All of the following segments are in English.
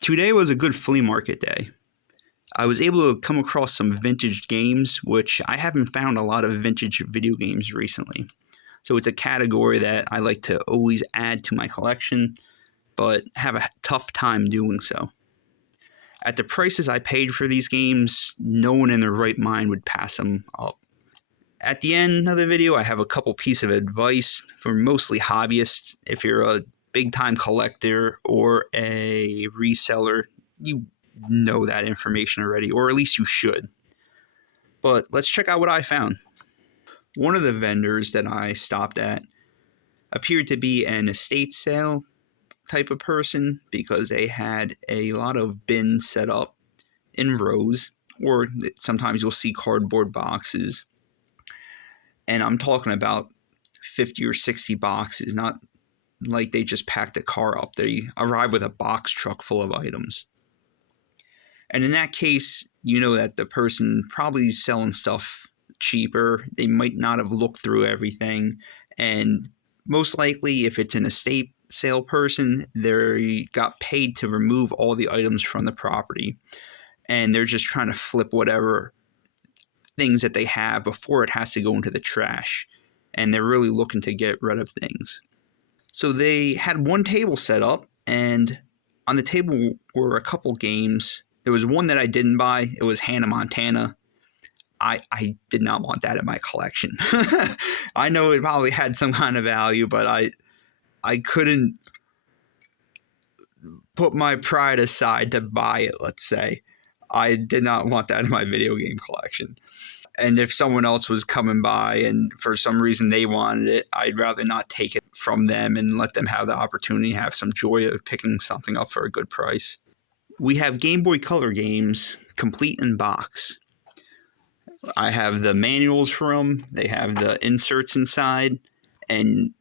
Today was a good flea market day. I was able to come across some vintage games, which I haven't found a lot of vintage video games recently. So it's a category that I like to always add to my collection, but have a tough time doing so. At the prices I paid for these games, no one in their right mind would pass them up. At the end of the video, I have a couple pieces of advice for mostly hobbyists. If you're a big time collector or a reseller, you know that information already, or at least you should. But let's check out what I found. One of the vendors that I stopped at appeared to be an estate sale type of person because they had a lot of bins set up in rows, or sometimes you'll see cardboard boxes. And I'm talking about 50 or 60 boxes, not like they just packed a car up. They arrive with a box truck full of items. And in that case, you know that the person probably is selling stuff cheaper. They might not have looked through everything. And most likely, if it's an estate sale person, they got paid to remove all the items from the property. And they're just trying to flip whatever things that they have before it has to go into the trash. And they're really looking to get rid of things. So they had one table set up, and on the table were a couple games. There was one that I didn't buy. It was Hannah Montana. I did not want that in my collection. I know it probably had some kind of value, but I couldn't put my pride aside to buy it, let's say. I did not want that in my video game collection. And if someone else was coming by and for some reason they wanted it, I'd rather not take it from them and let them have the opportunity to have some joy of picking something up for a good price. We have Game Boy Color games complete in box. I have the manuals for them. They have the inserts inside. And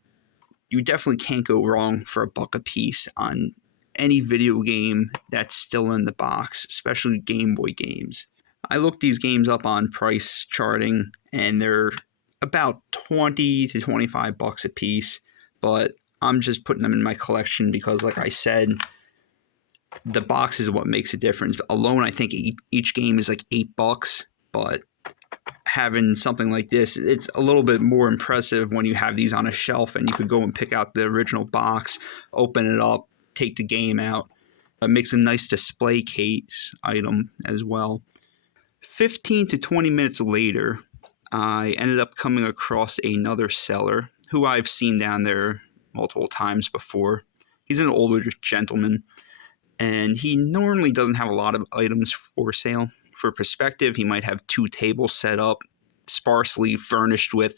you definitely can't go wrong for $1 a piece on any video game that's still in the box, especially Game Boy games. I looked these games up on price charting, and they're about 20 to 25 bucks a piece, but I'm just putting them in my collection because, like I said, the box is what makes a difference. Alone, I think each game is like $8, but having something like this, it's a little bit more impressive when you have these on a shelf and you could go and pick out the original box, open it up, take the game out. It makes a nice display case item as well. 15 to 20 minutes later, I ended up coming across another seller who I've seen down there multiple times before. He's an older gentleman, and he normally doesn't have a lot of items for sale. For perspective, he might have 2 tables set up, sparsely furnished with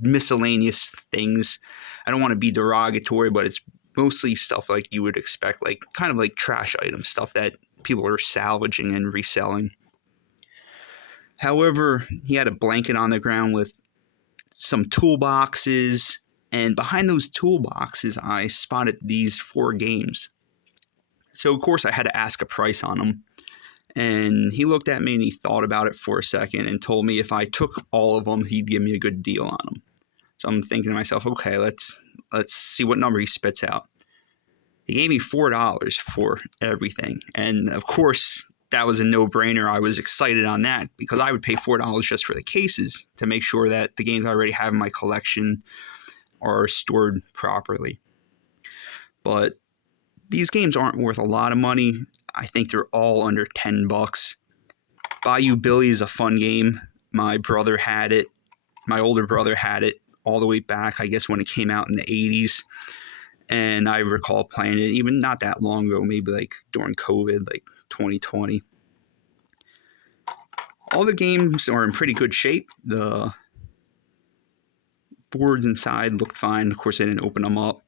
miscellaneous things. I don't want to be derogatory, but it's mostly stuff like you would expect, like kind of like trash items, stuff that people are salvaging and reselling. However, he had a blanket on the ground with some toolboxes, and behind those toolboxes, I spotted these 4 games. So, of course, I had to ask a price on them. And he looked at me and he thought about it for a second and told me if I took all of them, he'd give me a good deal on them. So I'm thinking to myself, okay, let's see what number he spits out. He gave me $4 for everything. And of course, that was a no-brainer. I was excited on that because I would pay $4 just for the cases to make sure that the games I already have in my collection are stored properly. But these games aren't worth a lot of money. I think they're all under $10. Bayou Billy is a fun game. My brother had it. My older brother had it all the way back, I guess, when it came out in the 80s. And I recall playing it even not that long ago, maybe like during COVID, like 2020. All the games are in pretty good shape. The boards inside looked fine. Of course, I didn't open them up.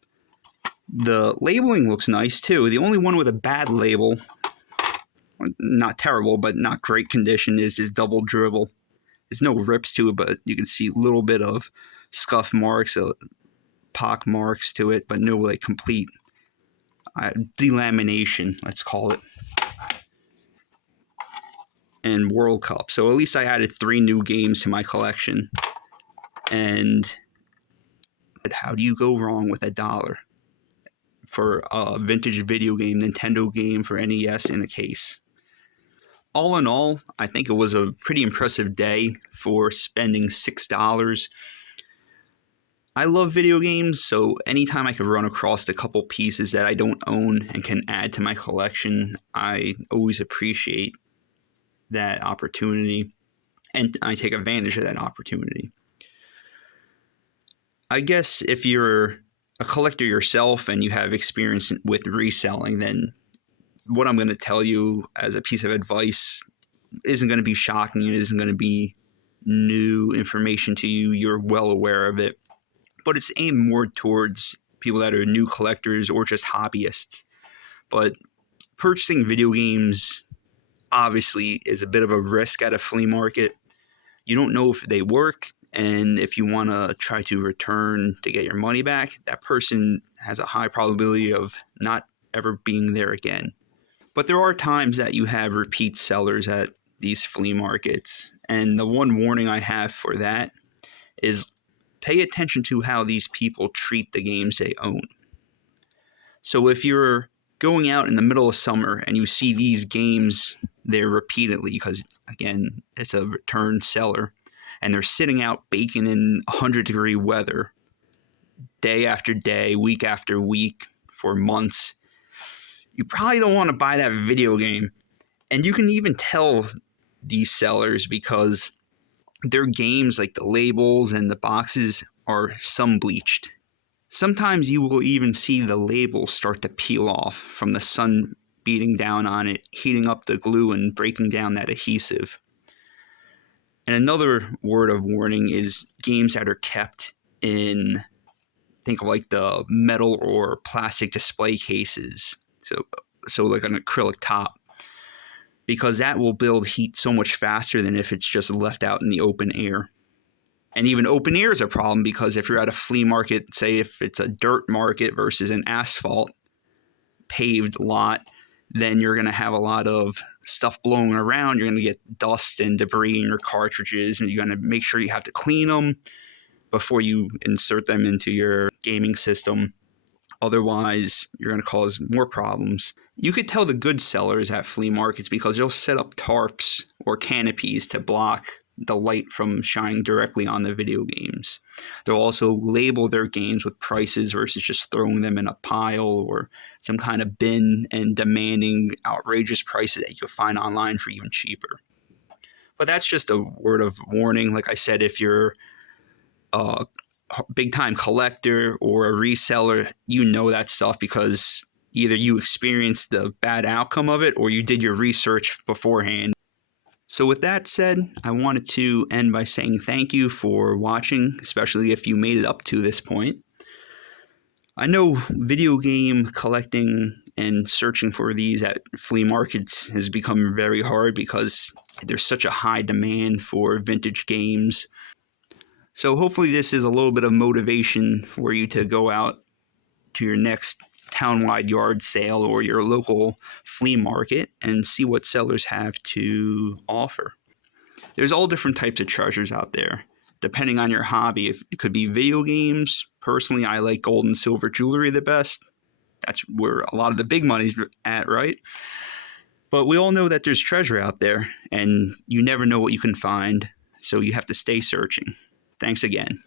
The labeling looks nice, too. The only one with a bad label, not terrible, but not great condition, is this Double Dribble. There's no rips to it, but you can see a little bit of scuff marks, pock marks to it, but no like complete delamination, let's call it. And World Cup. So at least I added 3 new games to my collection. And how do you go wrong with $1? for a vintage video game, Nintendo game for NES in a case. All in all, I think it was a pretty impressive day for spending $6. I love video games, so anytime I could run across a couple pieces that I don't own and can add to my collection, I always appreciate that opportunity, and I take advantage of that opportunity. I guess if you're a collector yourself and you have experience with reselling, then what I'm going to tell you as a piece of advice isn't going to be shocking. It isn't going to be new information to you. You're well aware of it. But it's aimed more towards people that are new collectors or just hobbyists. But purchasing video games obviously is a bit of a risk at a flea market. You don't know if they work, and if you want to try to return to get your money back, that person has a high probability of not ever being there again. But there are times that you have repeat sellers at these flea markets, and the one warning I have for that is pay attention to how these people treat the games they own. So if you're going out in the middle of summer and you see these games there repeatedly, because again, it's a return seller, and they're sitting out baking in 100-degree weather day after day, week after week for months, you probably don't want to buy that video game. And you can even tell these sellers because their games, like the labels and the boxes, are sun bleached. Sometimes you will even see the label start to peel off from the sun beating down on it, heating up the glue and breaking down that adhesive. And another word of warning is games that are kept in, think of like the metal or plastic display cases. So like an acrylic top, because that will build heat so much faster than if it's just left out in the open air. And even open air is a problem because if you're at a flea market, say if it's a dirt market versus an asphalt paved lot, then you're going to have a lot of stuff blowing around. You're going to get dust and debris in your cartridges, and you're going to make sure you have to clean them before you insert them into your gaming system. Otherwise, you're going to cause more problems. You could tell the good sellers at flea markets because they'll set up tarps or canopies to block the light from shining directly on the video games. They'll also label their games with prices versus just throwing them in a pile or some kind of bin and demanding outrageous prices that you can find online for even cheaper. But that's just a word of warning. Like I said, if you're a big-time collector or a reseller, you know that stuff because either you experienced the bad outcome of it or you did your research beforehand. So with that said, I wanted to end by saying thank you for watching, especially if you made it up to this point. I know video game collecting and searching for these at flea markets has become very hard because there's such a high demand for vintage games. So hopefully this is a little bit of motivation for you to go out to your next town-wide yard sale or your local flea market and see what sellers have to offer. There's all different types of treasures out there, depending on your hobby. If it could be video games. Personally, I like gold and silver jewelry the best. That's where a lot of the big money's at, right? But we all know that there's treasure out there, and you never know what you can find, so you have to stay searching. Thanks again.